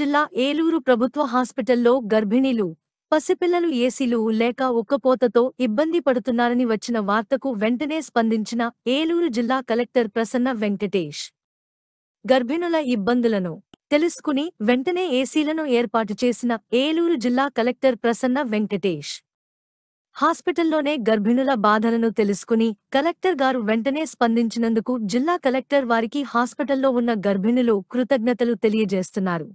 జిల్లా ఏలూరు ప్రభుత్వ హాస్పిటల్లో గర్భిణీలు, పసిపిల్లలు ఏసీలు లేక ఉక్కపోతతో ఇబ్బంది పడుతున్నారని వచ్చిన వార్తకు వెంటనే స్పందించిన ఏలూరు జిల్లా కలెక్టర్ ప్రసన్న వెంకటేష్ గర్భిణుల ఇబ్బందులను తెలుసుకుని వెంటనే ఏసీలను ఏర్పాటు చేసిన ఏలూరు జిల్లా కలెక్టర్ ప్రసన్న వెంకటేష్ హాస్పిటల్లోనే గర్భిణుల బాధలను తెలుసుకుని కలెక్టర్ గారు వెంటనే స్పందించినందుకు జిల్లా కలెక్టర్ వారికి హాస్పిటల్లో ఉన్న గర్భిణులు కృతజ్ఞతలు తెలియజేస్తున్నారు.